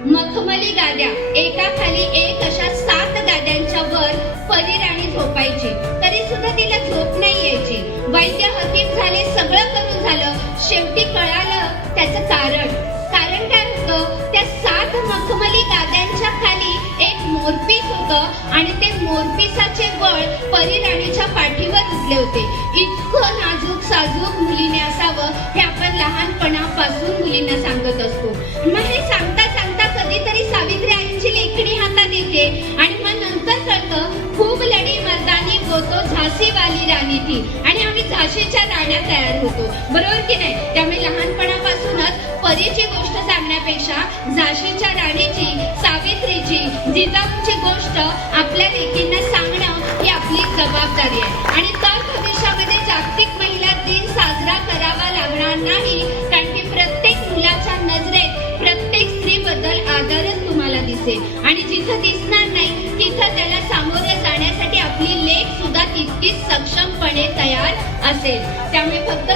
मखमली गाद्या, एकाखाली एक अशा 7 गाद्यांच्या वर परीराणी झोपायची. तरी सुद्धा तिला झोप नाही यायची. वैद्य हकीम झाले, सगळं करून झालं. शेवटी कळालं त्याचं कारण काय होतं? त्या 7 मखमली गाद्यांच्या खाली एक मोरपीस होतं आणि ते मोरपिसाचे बळ परीराणीच्या पाठीवर रुजले होते. इतकं नाजूक साजूक मुलीने असावं हे आपण लहानपणापासून मुलींना सांगत असतो. मग हे सांगता सांगता कधीतरी सावित्री आईची लेखणी हातात येते आणि मग नंतर कळतं खूप लढी मर्दानी गोतो झाशी वाली राणी थी आणि आम्ही झाशीच्या राण्या तयार होतो. बरोबर की नाही? त्यामुळे लहानपणापासूनच परीची गोष्ट सांगण्यापेक्षा झाशीच्या राणीची, सावित्रीची, जिजाऊंची गोष्ट आपल्या लेकींना सांगणं ही आपली जबाबदारी आहे. आणि तर भविष्यामध्ये जागतिक महिला दिन साजरा करावा लागणार नाही, कारण की प्रत्येक मुलाच्या नजरेत प्रत्येक स्त्रीबद्दल आदरच तुम्हाला दिसेल आणि जिथं दिसणार नाही तिथं त्याला सामोरं जाण्यासाठी आपली लेक सुद्धा तितकीच सक्षमपणे तयार असेल. त्यामुळे फक्त